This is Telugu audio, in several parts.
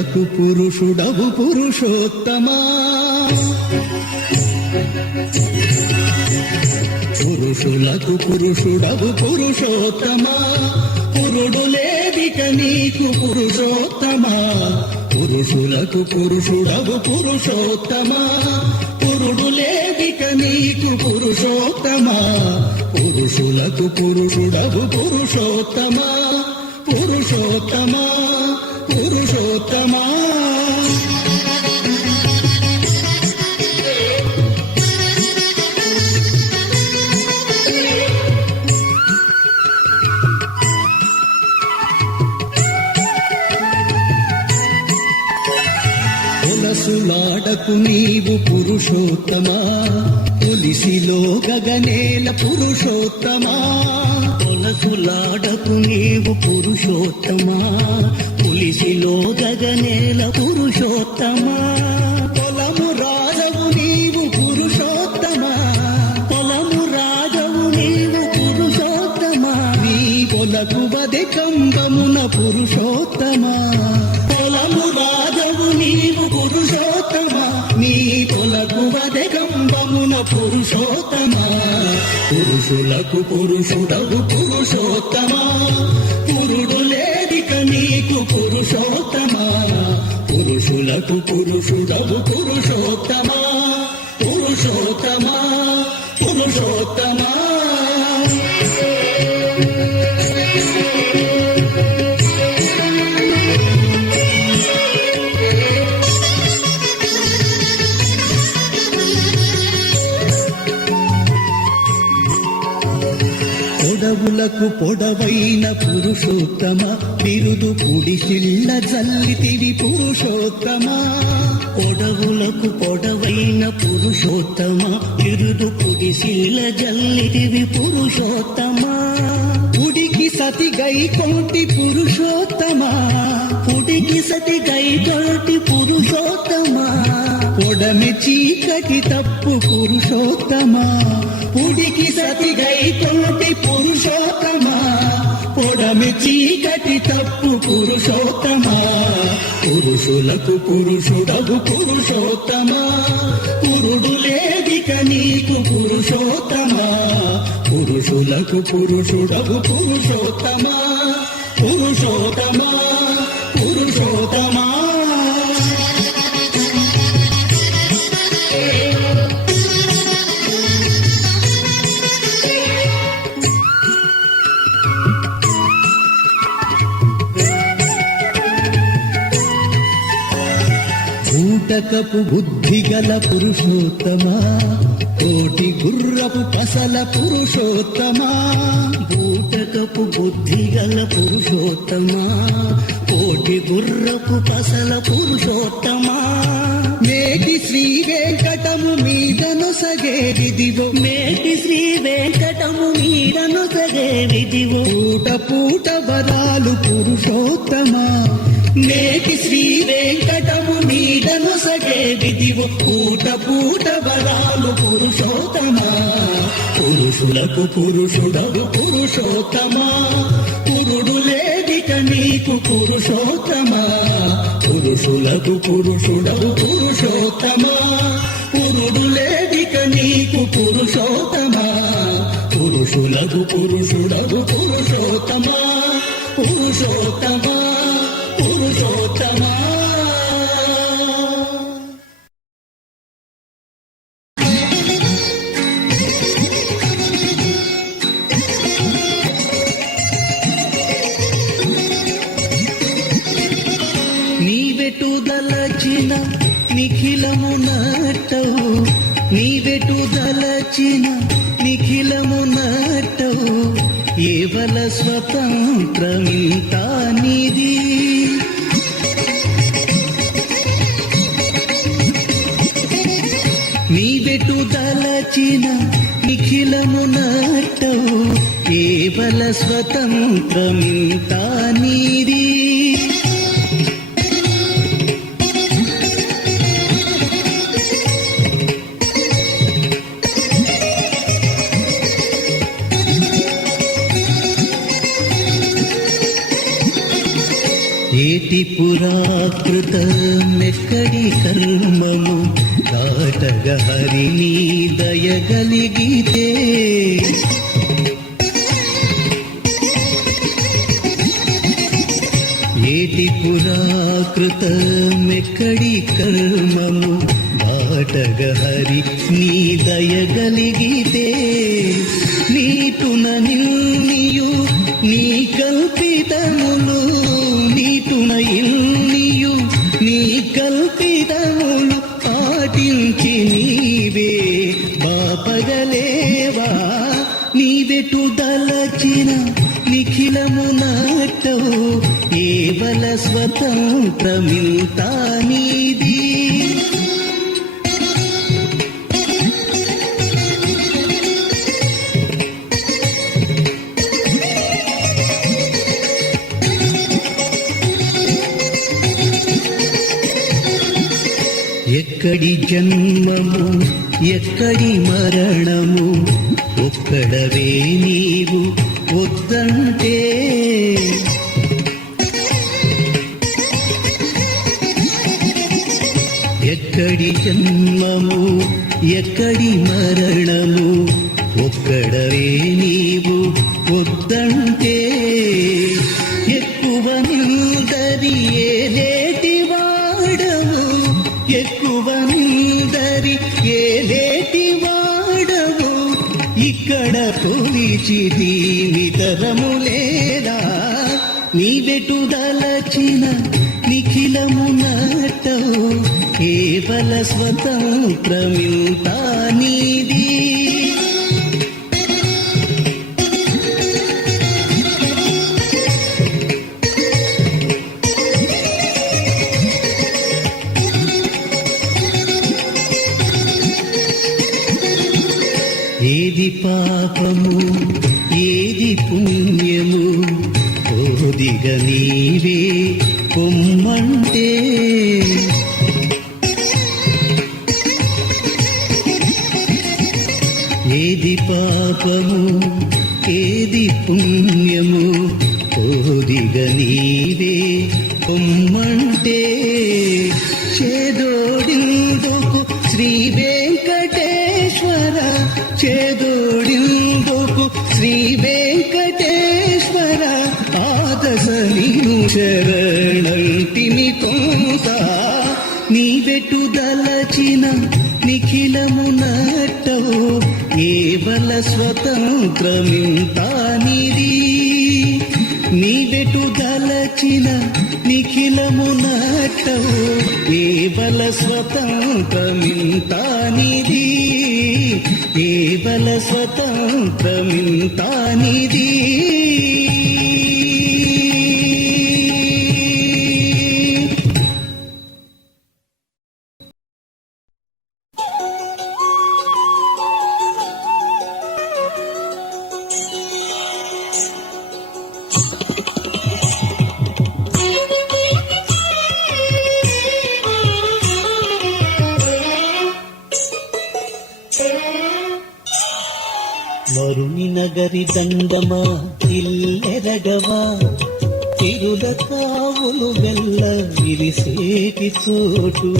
పురుషులకు పురుషుడవు పురుషోత్తమా పురుషులకు పురుషుడవు పురుషోత్తమా పురుడు లేదిక నీకు పురుషోత్తమా పురుషులకు పురుషుడవు పురుషోత్తమా పురుడు లేదిక నీకు పురుషోత్తమా పురుషులకు పురుషుడవు పురుషోత్తమా పురుషోత్తమా పురుషోత్తమా పొలసులాడకు నీవు పురుషోత్తమా పులిసిలో గగనేల పురుషోత్తమా పొలసులాడకు నీవు పురుషోత్తమా పులిసిలో గగనేల పురుషోత్తమా పొలము రాజవు నీవు పురుషోత్తమా పొలము రాజవు నీవు పురుషోత్తమా నీ పొలకు వదె కంబమున పురుషోత్తమా పొలము రాజవు నీవు పురుషోత్తమా నీ పొలకు వదె కంబమున పురుషోత్తమా పురుషులకు పురుషుడవు పురుషోత్తమా పురుడు లేదిక నీకు పురుషోత్తమా పురుషులకు పురుషుడవు పురుషోత్తమా పురుషోత్తమా పురుషోత్తమా పొడవులకు పొడవైన పురుషోత్తమ బిరుదు పుడిసిళ్ళ జల్లితివి పురుషోత్తమా పొడవులకు పొడవైన పురుషోత్తమ బిరుదు పుడిసిళ్ళ జల్లితివి పురుషోత్తమా పుడికి సతి గైకొంటి పురుషోత్తమా పుడికి సతి గైకొంటి పురుషోత్తమా పొడమి చీకటి తప్పు పురుషోత్తమా పుడికి సతి గైకొంటి పురుషోత్తమా పొడమి చీకటి తప్పు పురుషోత్తమా పురుషులకు పురుషుడవు పురుషోత్తమా పురుడు లేదిక నీకు పురుషోత్తమా పురుషులకు పురుషుడవు పురుషోత్తమా పురుషోత్తమా పురుషోత్తమా బూటకపు బుద్ధిగల పురుషోత్తమా కోటి గుర్రపు పసల పురుషోత్తమా బూటకపు బుద్ధిగల పురుషోత్తమా కోటి గుర్రపు పసల పురుషోత్తమా మేటి శ్రీ వెంకటము మీదను సగేదిదివో మేటి శ్రీ వెంకటము మీదను సగేదిదివో పూట పూట వరాలు పురుషోత్తమా మేటి శ్రీ వెంకటము నీడను సగేదిదివో పూట పూట వరాలు పురుషోత్తమా పురుషులకు పురుషుడవు పురుషోత్తమా పురుడు లేదిక నీకు పురుషోత్తమా పురుషులకు పురుషుడవు పురుషోత్తమా పురుడు లేదిక నీకు పురుషోత్తమా పురుషులకు పురుషుడవు పురుషోత్తమా పురుషోత్తమా పురుషోత్తమా నీవెటుదలచిన నిఖిలము నట్టవు నీవెటుదలచిన నిఖిలము నట్టవు ఏవల స్వతంత్రమింతా నీది నీవెటుదలచిన నిఖిలము నట్టవు కేవల స్వతంత్రమింతా నీది ఏటి పురాకృతమెక్కడి కర్మము దాటగ హరిని దయగలిగితే ఏటి పురాకృతమెక్కడి కర్మము దాటగ హరి నీ దయగలిగితే నీటున నిల్నియు నీ కల్పితములు నీటున ఇల్నియు నీ కల్పితములు పాటించి నీవే బాపగలేవా నీవెటు దలచిన నిఖిలము నాటవు కేవల స్వతంత్రమింతా నీది ఎక్కడి జన్మము ఎక్కడి మరణము ఒక్కడవే నీవు వద్దంటే ఎక్కడి జన్మము ఎక్కడి మరణము ఒక్కడవే నీవు వద్దంటే ఎక్కువ నిందరి ఏలేటి వాడవు ఎక్కువ నిందరి ఏలేటి వాడవు ఇక్కడ కొలిచి దీనితరము లేదా నీవెటు దలచిన నిఖిలము నాటవు కేవల స్వతంత్రమింతా నీది ఏది పాపము ఏది పుణ్యము ఓదిగ నీవే పొమ్మంటే ఏది పాపము ఏది పుణ్యము ఓదిగ నీవే పొమ్మంటే చేదోడిందుకు శ్రీ వెంకటేశ్వర చేదోడిందుకు శ్రీ వెంకటేశ్వర పాదసనిను శరణంటిని కొంత నీవెటు దలచిన నిఖిలము నాటవు కేవల స్వతంత్రమింతా నీది నీవెటు దలచిన నిఖిలము నాటవు కేవల స్వతంత్రమింతా నీది కేవల స్వతంత్రమింతా నీది వరుణి నగరి దండమా ఇల్లెరగవా తిరుల కావులు వెల్ల విరిసేటి చోటు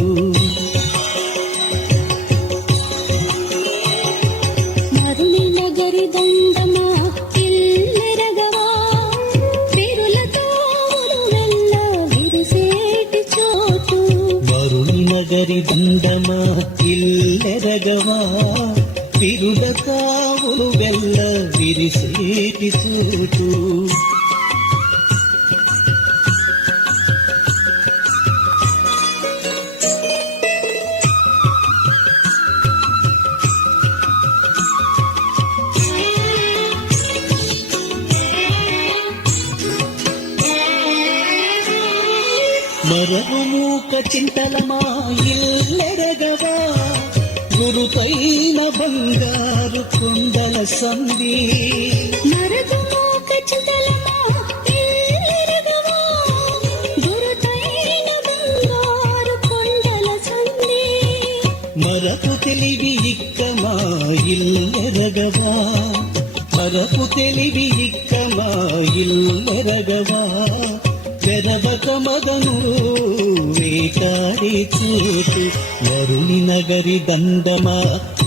వరుణి నగరి దండమా ఇల్లెరగవా తిరుల కావులు వెల్ల విరిసేటి చోటు వరుణి నగరి దండమా ఇల్లెరగవా తిరుల కావులు వెల్ల విరిసేటి చోటు మరగుమూక చింతలమా ఇల్లెరగవా గురుతైన బంగారు కొండల సంధి మరగుమూక చింతలమా ఇల్లెరగవా గురుతైన బంగారు కొండల సంధి మరకు తెలివి ఇక్కమా ఇల్లెరగవా మరకు తెలివి ఇక్కమా ఇల్లెరగవా వెరవక మదనుడు వేటాడి చూటు వరుణి నగరి దండమా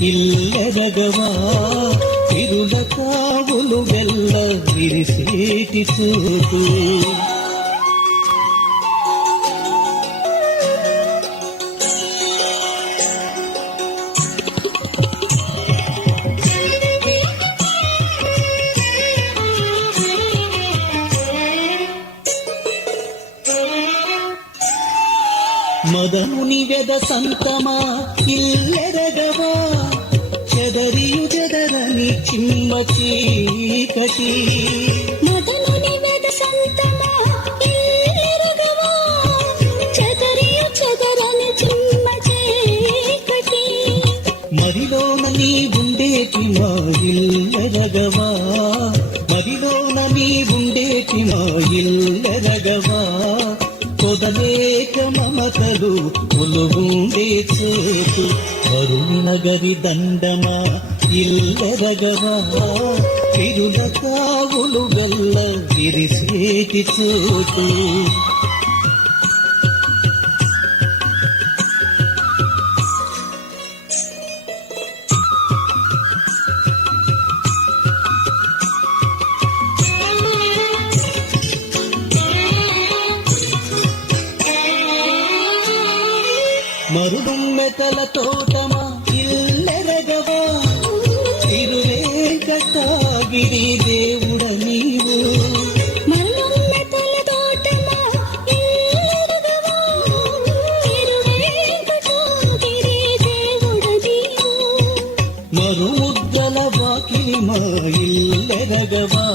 ఇల్లెరగవా తిరుల కావులు వెల్ల విరిసేటి చూటు మదముని వెద సంతమా ఇల్లెరగవా చెదరియు చెదరని చిమ్మ చీకటి మదనుని వెద సంతమా ఇల్లెరగవా చెదరియు చెదరని చిమ్మ చీకటి మదిలోన నీ ఉండేటి మా ఇల్లెరగవా మదిలోన నీ ఉండేటి మా ఇల్లెరగవా కొదలేక మమతలు కొలువుండే చోటు వరుణి నగరి దండమా ఇల్లెరగవా తిరుల కావులు గల్ల విరిసేటి చోటు మరుదుమ్మెతల తోటమా ఇల్లెరగవా తిరువేంకటాగిరి దేవుడ నీవు మరుదుమ్మెతల తోటమా ఇల్లెరగవా తిరువేంకటాగిరి దేవుడ నీవు మరుముద్దల వాకిలి మా ఇల్లెరగవా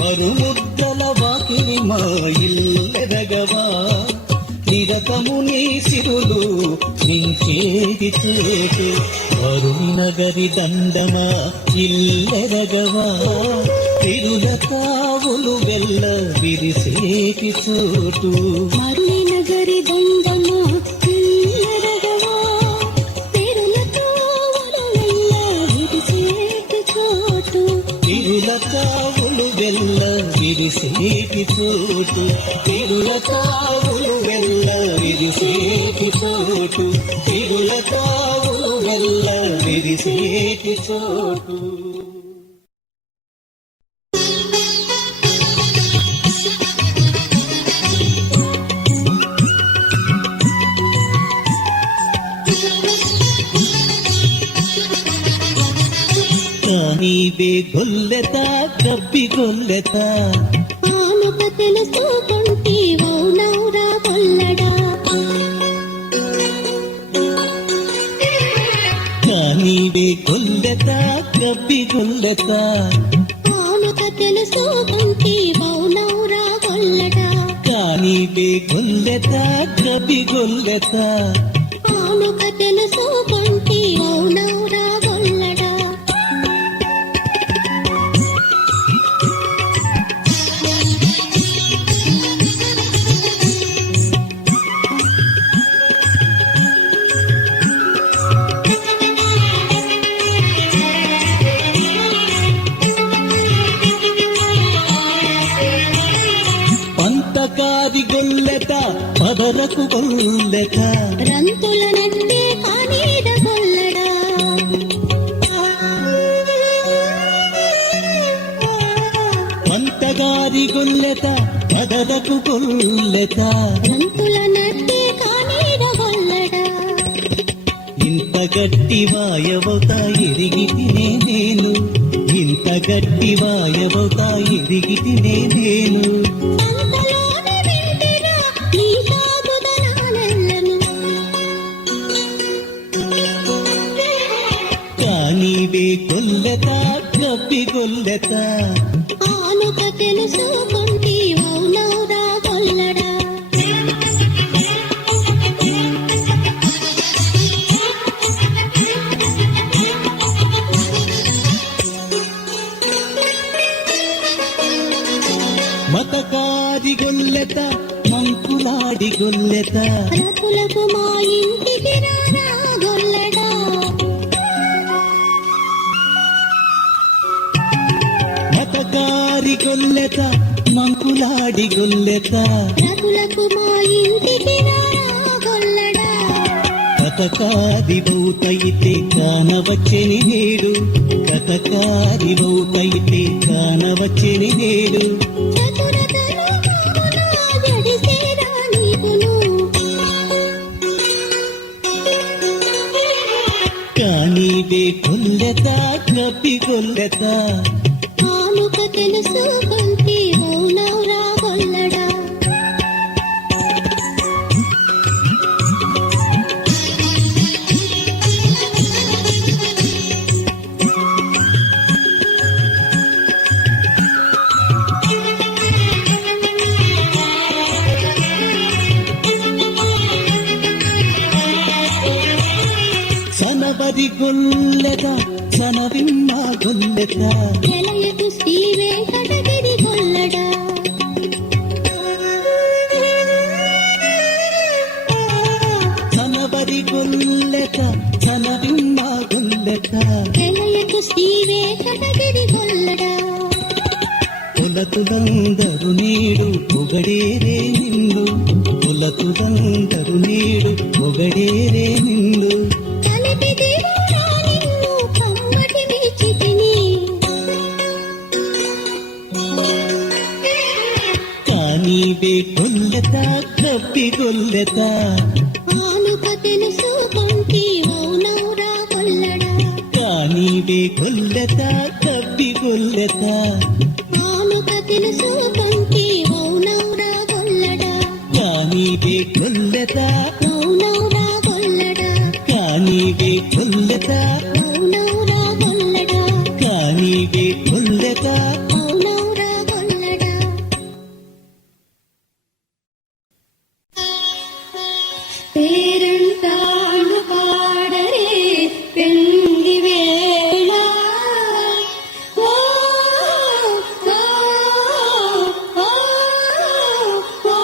మరుముద్దల వాకిలి మా ఇల్లెరగవా నిరతము నీ సిరులు నించేది చోటు వరుణి నగరి దండమా ఇల్లెరగవా తిరుల కావులు వెల్ల విరిసేటి చోటు వరుణి నగరి దండమా ఇల్లెరగవా తిరుల కావులు వెల్ల విరిసేటి చోటు తిరుల కావులు వెల్ల విరిసేటి చోటు తిరుల కావులు వెల్ల విరిసేటి చోటు తిరుల కావులు వెల్ల విరిసేటి చోటు నీవే గొల్లెత కబ్బి గొల్లెత ఆనుక తెలుసుకుంటే వౌనౌరా గొల్లడా నీవే గొల్లెత కబ్బి గొల్లెత ఆనుక తెలుసుకుంటే వౌనౌరా గొల్లడా నీవే గొల్లెత కబ్బి గొల్లెత ఆనుక తెలుసుకుంటే వౌనౌరా గొల్లడా పంతకారి గొల్లెత పదరకు గొల్లెత రంతుల నట్టే కానీడ గొల్లడా పంతగారి గొల్లెత పదరకు గొల్లెత రంతుల నట్టే కానీడ గొల్లడా ఇంత గట్టి వాయవతా ఎరిగితినే నేను ఇంత గట్టి వాయవతా ఎరిగితినే నేను అంతలోన వింటిరా నీ సాగుదనాలెల్లను కానీవే గొల్లెత కబ్బి గొల్లెత ఆనుక తెలుసుకుంటే వౌనౌరా గొల్లడా మతకారి గొల్లెత మంకులాడి గొల్లెత రతులకు మా ఇంటికి రారా గొల్లడా మతకారి గొల్లెత మంకులాడి మంకులాడి గొల్లెత రఘులకు మా ఇంటికి రారా గొల్లడా కథకారి బౌతైతే కానవచ్చని నేడు కథకారి బౌతైతే కానవచ్చని నేడు చతురతను జడిసేరా నీకును కానీవే గొల్లెత కప్పి గొల్లెత కానుక తెలుసుకుంటే మౌనవురా గొల్లడా సనబరి గొల్లెత సనవిమ్మ గొల్లెత ఎలయకు శ్రీ వెంకటగిరి గొల్లడా సనబరి గొల్లెత సనవిమ్మ గొల్లెత ఎలయకు శ్రీ వెంకటగిరి గొల్లడా కులతులందరు నేడు పొగడేరే నిన్ను కులతులందరు నేడు పొగడేరే నిన్ను కలిపి దేవుడా నిన్ను కమ్మటి మెచ్చితిని కానీవే గొల్లెత కప్పి గొల్లెత కానుక తెలుసుకుంటే మౌనవురా గొల్లడా కానీవే గొల్లెత కప్పి గొల్లెత కానుక తెలుసుకుంటే మౌనవురా గొల్లడా కానీవే గొల్లెత మౌనవురా గొల్లడా కానీవే గొల్లెత మౌనవురా గొల్లడా కానీవే గొల్లెత మౌనవురా గొల్లడా పేరంటాళ్ళు పాడరే పెంగి వేళ ఓ ఓ ఓ ఓ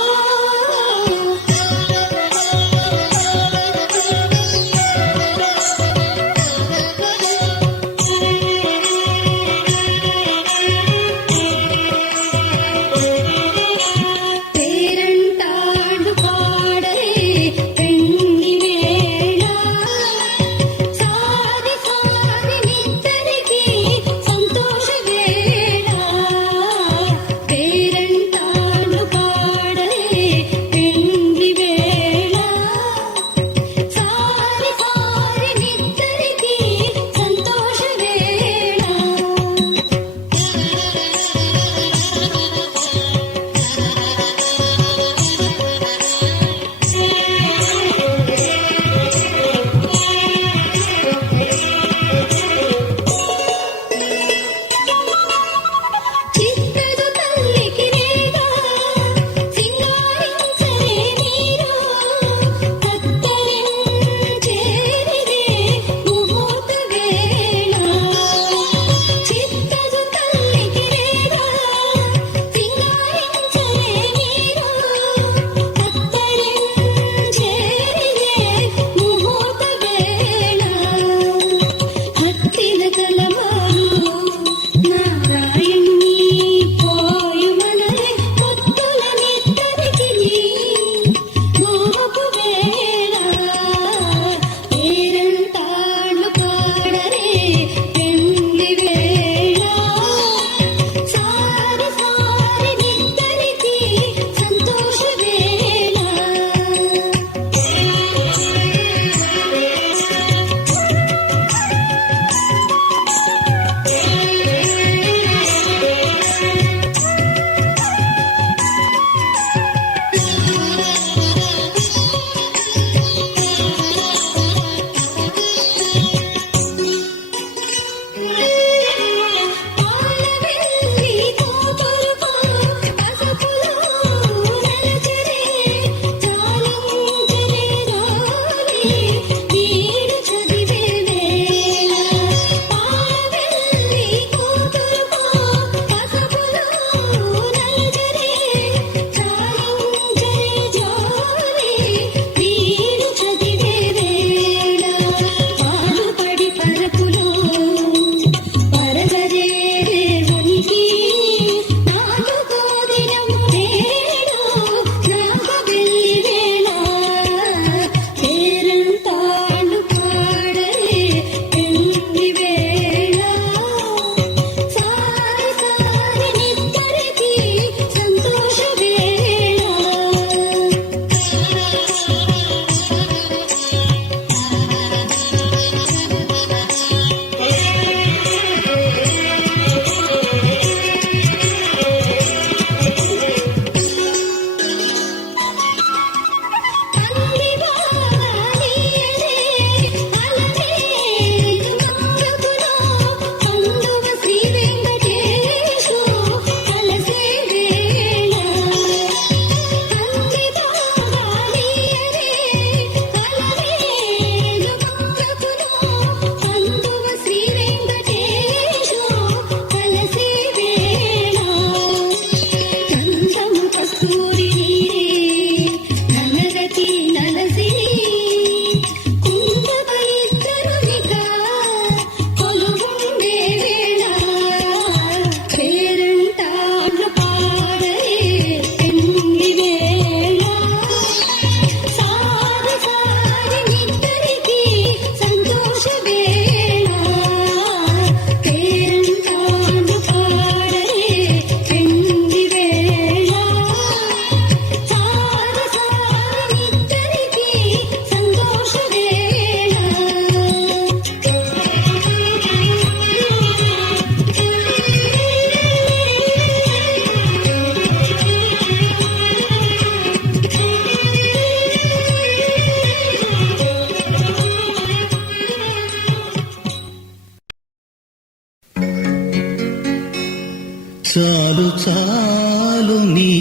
చాలు చాలు నీ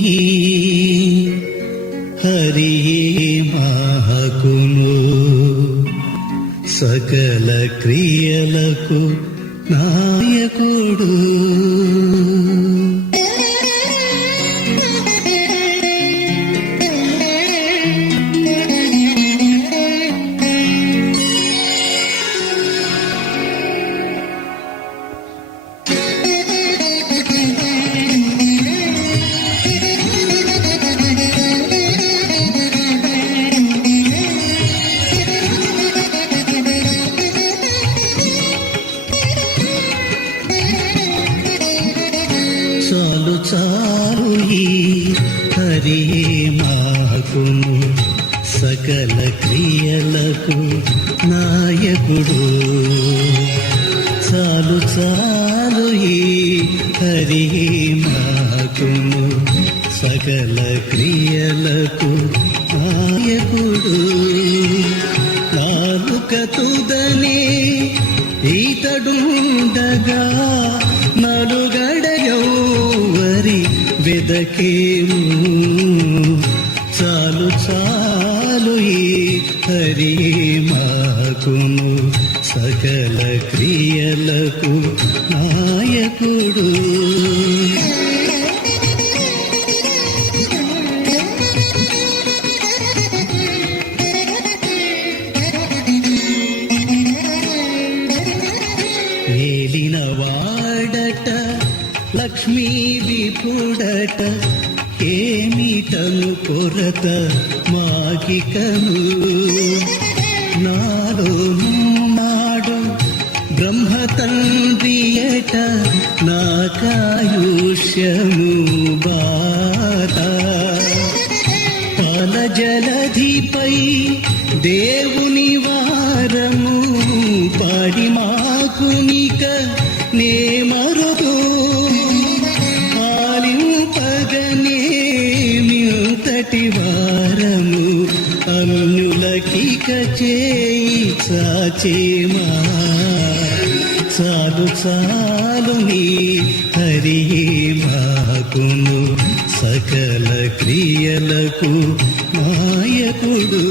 హరి మాకును సకల క్రియలకు నాయకుడు. చాలు చాలు ఈ హరి మాకును సకల క్రియలకు నాయకుడు. చాలు చాలు ఈ హరి మాకును సకల క్రియలకు నాయకుడు. నాలుక తుదనే ఈతడుండగా నలుగడ ఎవరి వెదకేము. చాలు చాలు ఈ హరి మాకును సకల క్రియలకు నాయకుడు. ఏలిన వాడట లక్ష్మీ విపుడట ఏమిటను కొరత మాకికను. నాలో నాడు బ్రహ్మ తండ్రియట నాకాయుష్యము బాధ. పాల జలధిపై దేవుని వారము పాడి మాకునిక నే మరుదు. పాలింపగనేమింతటి వారము అన్యులకిక చేయి చాచేమా. చాలు చాలు నీ హరి మాకును సకల క్రియలకు నాయకుడు.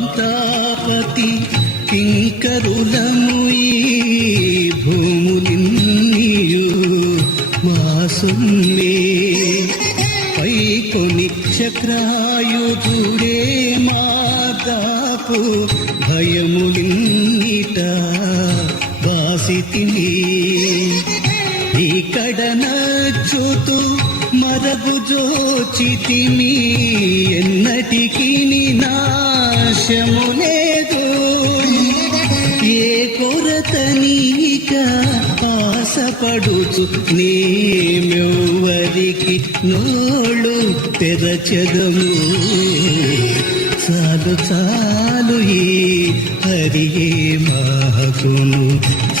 లోకాంతాపతి కింకరులము ఈ భూములిన్నీయు మాసున్నే. పై కొని చక్రాయుధుడే మాదాపు భయములిన్నిట బాసితిని. ఇక్కడ నచ్చుతూ మరగు జోచితిమి ఎన్నటికి నాశము లేదు. ఏ కొరత నీక ఆశపడుచు నేమెవ్వరికి నోళ్ళు తెరచెదము. చాలు చాలు ఈ హరి మాకును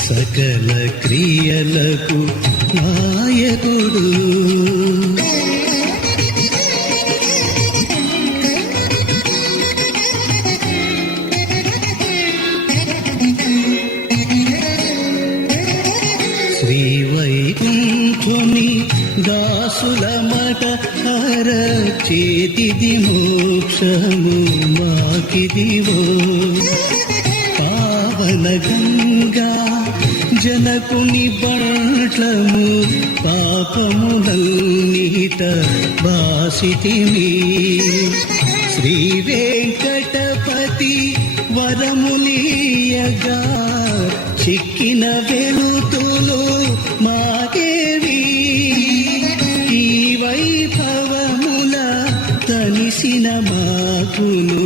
సకల క్రియలకు నాయకుడు. శ్రీ వైకుంఠుని దాసుల మట హర చేతిది మోక్షము మాకిదివో. పావన గంగా జనకుని బంట్లము పాపములన్నిట బాసితిమి. శ్రీ వెంకటపతి వరములీయగా చిక్కిన వెలుతులు మాకేవి. ఈ వైభవముల తనిసిన మాకును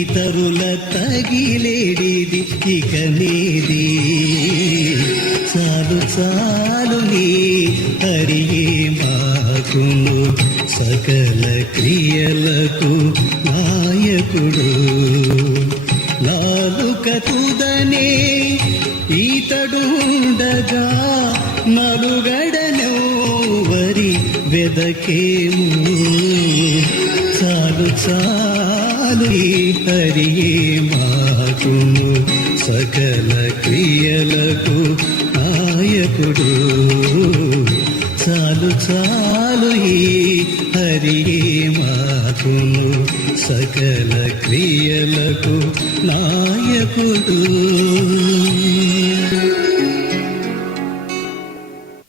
ఇతరుల తగిలేడిది ఇక నీది. చాలు చాలు నీ హరి మాకును సకల క్రియలకు నాయకుడు. నాలుక తుదనే ఈతడుండగా ఉండగా నలుగడనెవ్వరి వెదకేము చాలు చాలు ఈ హరియే మాకును సకల క్రియలకు నాయకుడు చాలు చాలు ఈ హరియే మాకును సకల క్రియలకు నాయకుడు